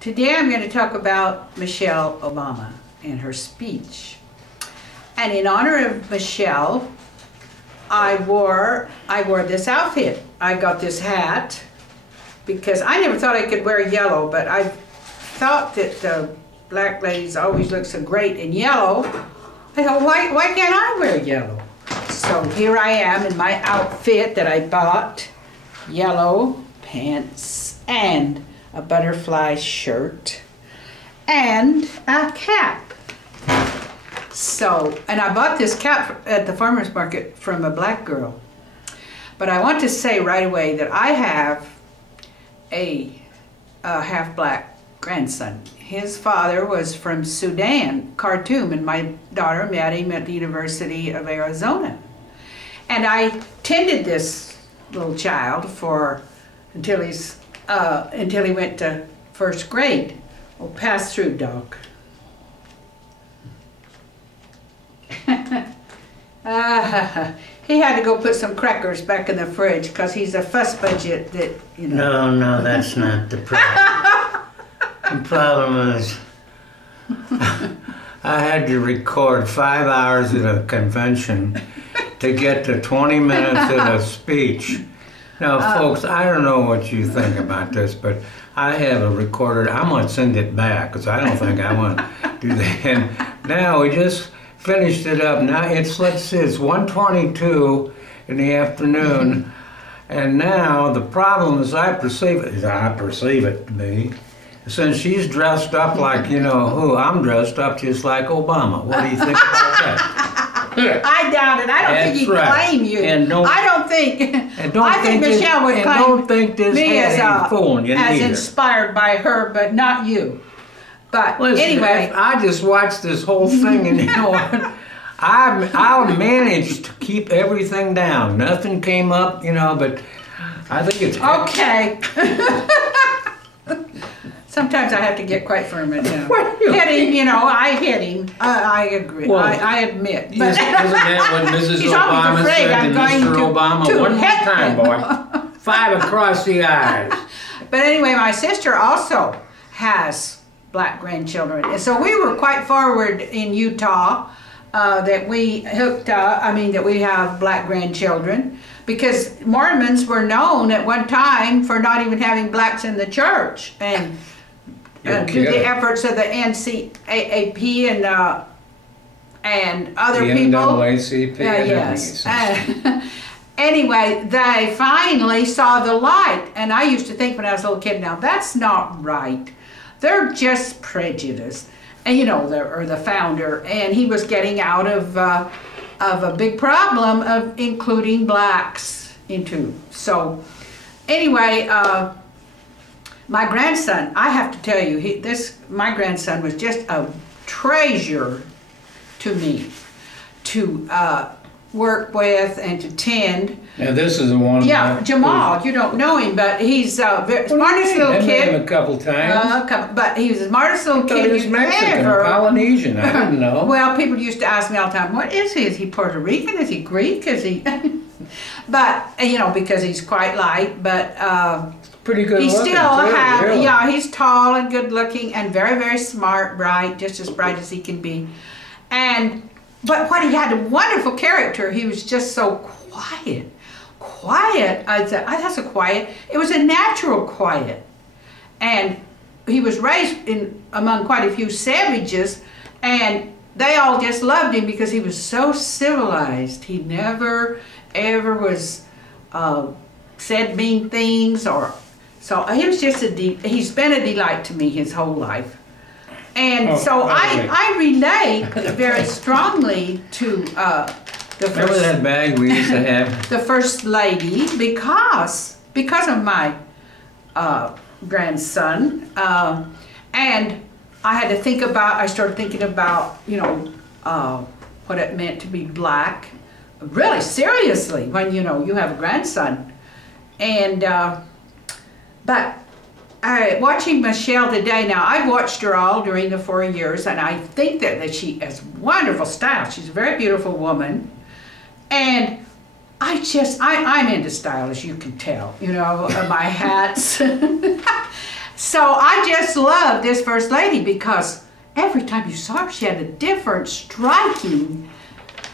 Today I'm going to talk about Michelle Obama and her speech. And in honor of Michelle, I wore this outfit. I got this hat because I never thought I could wear yellow, but I thought that the black ladies always look so great in yellow. I thought, why can't I wear yellow? So here I am in my outfit that I bought. Yellow pants and a butterfly shirt and a cap. So, and I bought this cap at the farmer's market from a black girl. But I want to say right away that I have a half-black grandson. His father was from Sudan, Khartoum, and my daughter met him at the University of Arizona. And I tended this little child until he went to first grade. Well, pass through, dog. He had to go put some crackers back in the fridge because he's a fuss budget that, you know. No, that's not the problem. The problem is I had to record 5 hours at a convention to get to 20 minutes of a speech. Now, folks, I don't know what you think about this, but I have a recorder. I'm going to send it back because I don't think I want to do that. And now we just finished it up. Now it's, let's see, it's 1:22 in the afternoon. And now the problem as I perceive it to be, since she's dressed up like, you know who, I'm dressed up just like Obama. What do you think about that? I doubt it. I don't think he'd claim you. I think Michelle would claim me as inspired by her, but not you. But listen, anyway, I just watched this whole thing, and you know what? I managed to keep everything down. Nothing came up, you know, but I think it's okay. Sometimes I have to get quite firm in him. Hitting, you know, I hit him. I agree. Well, I admit. But isn't that what Mrs. Obama said to Mr. Obama? One more time, boy. 5 across the eyes. But anyway, my sister also has black grandchildren. And so we were quite forward in Utah that we that we have black grandchildren, because Mormons were known at one time for not even having blacks in the church. And through the efforts of the NCAAP and other people. NAACP. Yes. Anyway, they finally saw the light. And I used to think when I was a little kid, now that's not right. They're just prejudiced. And you know, the founder, and he was getting out of a big problem of including blacks into. So anyway, my grandson, I have to tell you, my grandson was just a treasure to me to work with and to tend. Now this is the one. Yeah, Jamal. You don't know him, but he's the smartest little kid. I met him a couple times. But he was the smartest little kid. He was Mexican, Polynesian. I didn't know. Well, people used to ask me all the time, "What is he? Is he Puerto Rican? Is he Greek? Is he?" But you know, because he's quite light, but pretty good. He still really. Yeah, he's tall and good looking and very, very smart, bright, just as bright as he can be. But what he had a wonderful character. He was just so quiet. I said, oh, that's a quiet. It was a natural quiet. And he was raised among quite a few savages, and they all just loved him because he was so civilized. He never, ever was, said mean things so he was just he's been a delight to me his whole life. And I relate very strongly to the first. Remember that bag we used to have? The First Lady, because of my grandson, and I started thinking about, you know, what it meant to be black, really seriously, when, you know, you have a grandson. And, but watching Michelle today, now I've watched her all during the 4 years, and I think that she has wonderful style. She's a very beautiful woman. And I'm into style, as you can tell, you know, my hats. So I just love this First Lady because every time you saw her, she had a different, striking,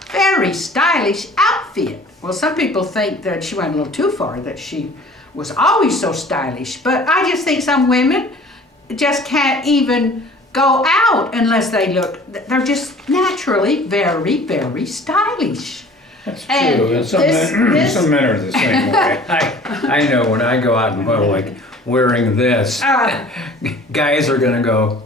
very stylish outfit. Well, some people think that she went a little too far, that she was always so stylish. But I just think some women just can't even go out unless they look, they're just naturally very, very stylish. That's true. And some men are the same way. I know when I go out in public wearing this, guys are going to go,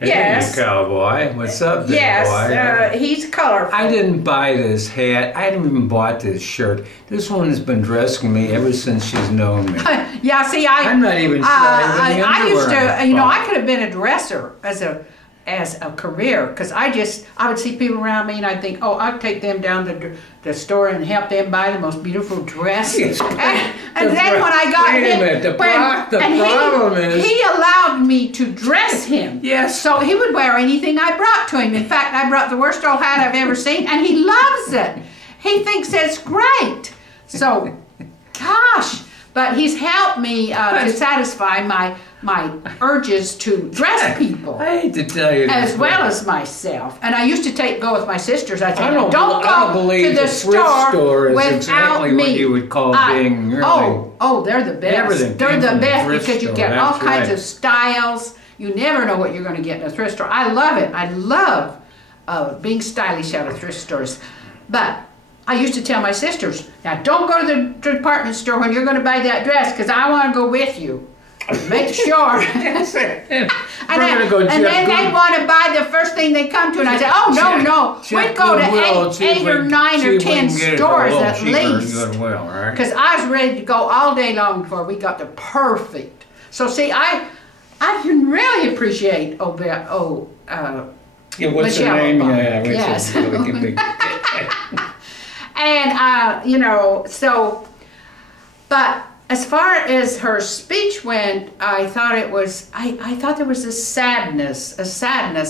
"Hey, yes, cowboy, what's up there, yes, boy?" He's colorful. I didn't buy this hat. I haven't even bought this shirt. This one has been dressing me ever since she's known me. Yeah, see, I'm not even sure I used to, you know, bought. I could have been a dresser as a career, because I would see people around me and I'd think, oh, I'd take them down to the store and help them buy the most beautiful dress. Yes. And then when I got Wait a minute, the problem is... He allowed me to dress him. Yes. So he would wear anything I brought to him. In fact, I brought the worst old hat I've ever seen, and he loves it. He thinks it's great. So, gosh. But he's helped me to satisfy my urges to dress people. I hate to tell you this, as well as myself. And I used to go with my sisters. I'd say, I don't go believe to the store is without exactly me. what you would call being really... Oh, they're the best. Everything They're came the from the best thrift because you store, get all that's kinds right. of styles. You never know what you're going to get in a thrift store. I love it. I love being stylish out of thrift stores. But I used to tell my sisters, now don't go to the department store when you're going to buy that dress, because I want to go with you. Make sure. and then they want to buy the first thing they come to, and I say, oh, no. We'd go to eight or 9 or 10 stores at least. Because I was ready to go all day long before we got the perfect. So see, I can really appreciate what's Michelle the name? Obama. Yeah, yes. And you know, so, but as far as her speech went, I thought it was, I thought there was a sadness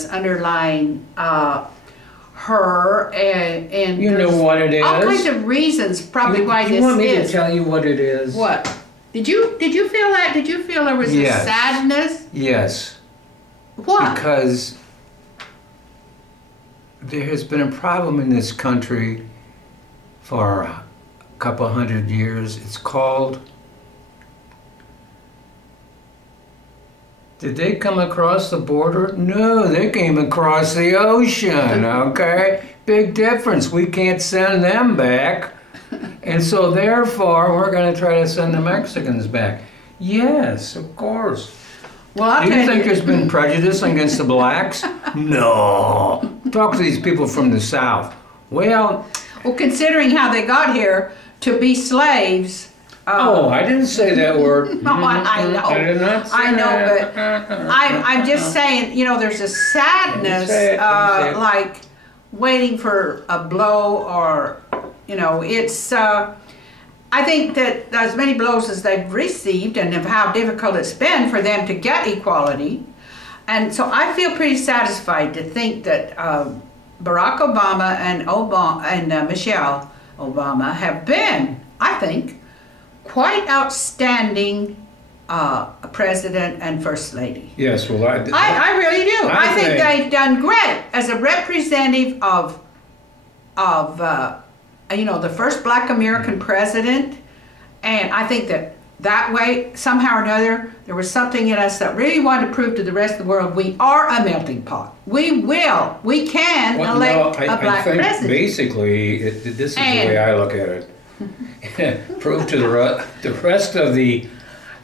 underlying her, and you know what it is? all kinds of reasons probably why this is. You want me to tell you what it is? What? Did you feel that? Did you feel there was a sadness? Yes. What? Because there has been a problem in this country for a couple hundred years. It's called... Did they come across the border? No, they came across the ocean, okay? Big difference. We can't send them back. And so therefore, we're going to try to send the Mexicans back. Yes, of course. Well, do you think there's been prejudice against the blacks? No. Talk to these people from the South. Well, considering how they got here to be slaves. I didn't say that word. No, I know. I did not say I know, that. but I'm just saying, you know, there's a sadness, like waiting for a blow, or, you know, it's, I think that as many blows as they've received and of how difficult it's been for them to get equality. And so I feel pretty satisfied to think that Barack Obama and Michelle Obama have been, I think, quite outstanding president and first lady. Yes, well, I really do. I think they've done great as a representative of you know, the first black American president, and I think that way, somehow or another, there was something in us that really wanted to prove to the rest of the world we are a melting pot. We can elect a black president. I think basically, this is the way I look at it. Prove to the rest of the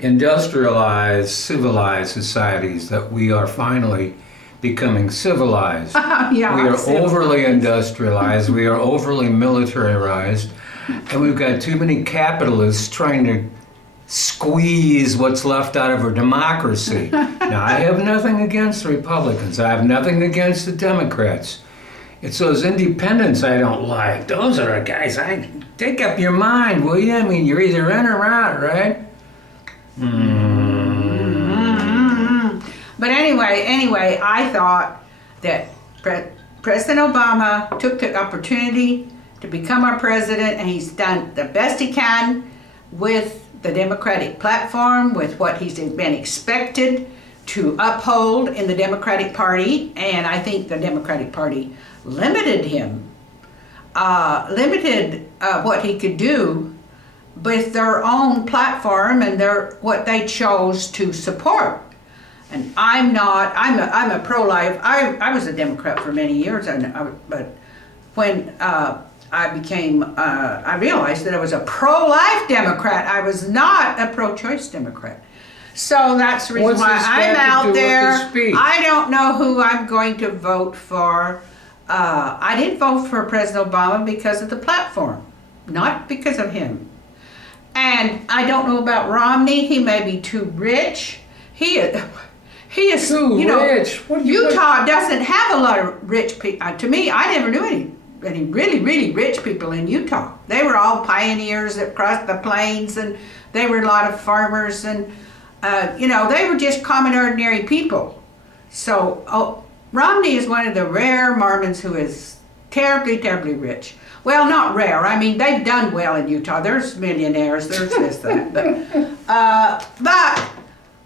industrialized, civilized societies that we are finally becoming civilized. Yeah, we are overly industrialized, we are overly militarized, and we've got too many capitalists trying to squeeze what's left out of our democracy. Now, I have nothing against the Republicans. I have nothing against the Democrats. It's those independents I don't like. Those are the guys. Take up your mind, will you? I mean, you're either in or out, right? But anyway, I thought that President Obama took the opportunity to become our president, and he's done the best he can with the Democratic platform with what he's been expected to uphold in the Democratic Party, and I think the Democratic Party limited him, limited what he could do with their own platform and what they chose to support. And I'm a pro-life. I was a Democrat for many years, but when I realized that I was a pro-life Democrat. I was not a pro-choice Democrat. So that's the reason why I'm out there. I don't know who I'm going to vote for. I didn't vote for President Obama because of the platform, not because of him. And I don't know about Romney. He may be too rich. He is too rich. Utah doesn't have a lot of rich people. To me, I never knew any really, really rich people in Utah. They were all pioneers that crossed the plains, and they were a lot of farmers, and they were just common, ordinary people. So Romney is one of the rare Mormons who is terribly, terribly rich. Well, not rare. I mean, they've done well in Utah. There's millionaires. There's this, that. But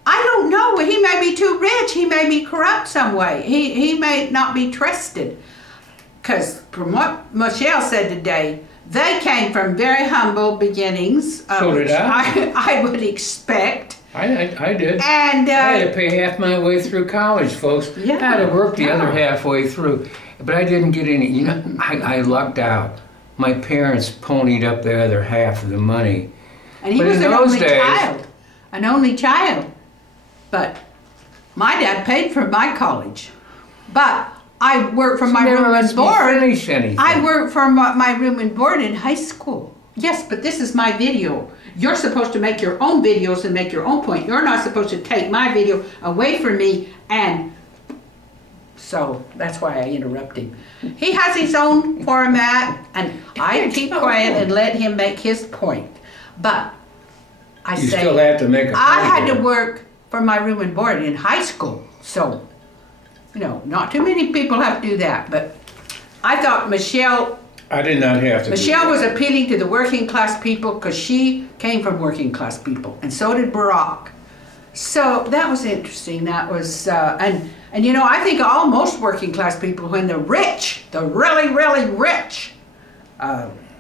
I don't know. He may be too rich. He may be corrupt some way. He may not be trusted. Because from what Michelle said today, they came from very humble beginnings. So did I. I would expect. I did. And I had to pay half my way through college, folks. Yeah, I had to work the other halfway through. But I didn't get any. I lucked out. My parents ponied up the other half of the money. And he was an only child. An only child. But my dad paid for my college. But I worked for my room and board. I worked for my room and board in high school. Yes, but this is my video. You're supposed to make your own videos and make your own point. You're not supposed to take my video away from me, and so that's why I interrupt him. He has his own format, and I keep quiet and let him make his point. But you still have to make a point. I had to work for my room and board in high school, so not too many people have to do that. But I thought Michelle. I did not have to. Michelle was appealing to the working class people because she came from working class people, and so did Barack. So that was interesting. That was and I think most working class people, when the rich, the really, really rich,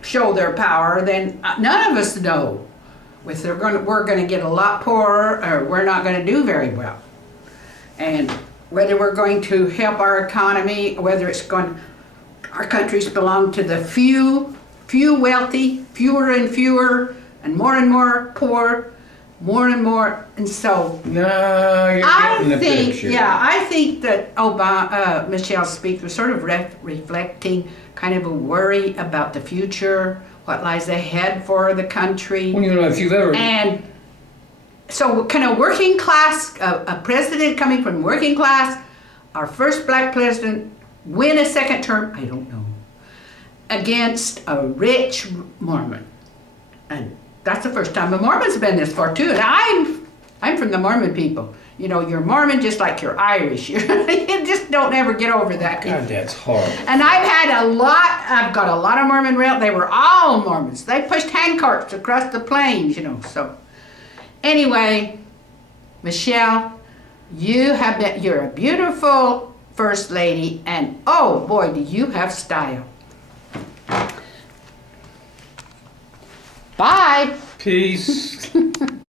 show their power, then none of us know if we're going to get a lot poorer or we're not going to do very well, and whether we're going to help our economy, whether it's going. Our countries belong to the few wealthy, fewer and fewer, and more poor, more and more, and so. No, you're getting the picture. Yeah, I think that Michelle's speech was sort of reflecting kind of a worry about the future, what lies ahead for the country. Well, if you've ever. And so, can a working class, a president coming from working class, our first black president, win a second term? I don't know. Against a rich Mormon. And that's the first time a Mormon's been this far too. And I'm from the Mormon people. You're Mormon just like you're Irish. You just don't ever get over that. God, that's horrible. And I've got a lot of Mormon relatives. They were all Mormons. They pushed handcarts across the plains, so. Anyway, Michelle, you're a beautiful First Lady, and oh boy, do you have style. Bye. Peace.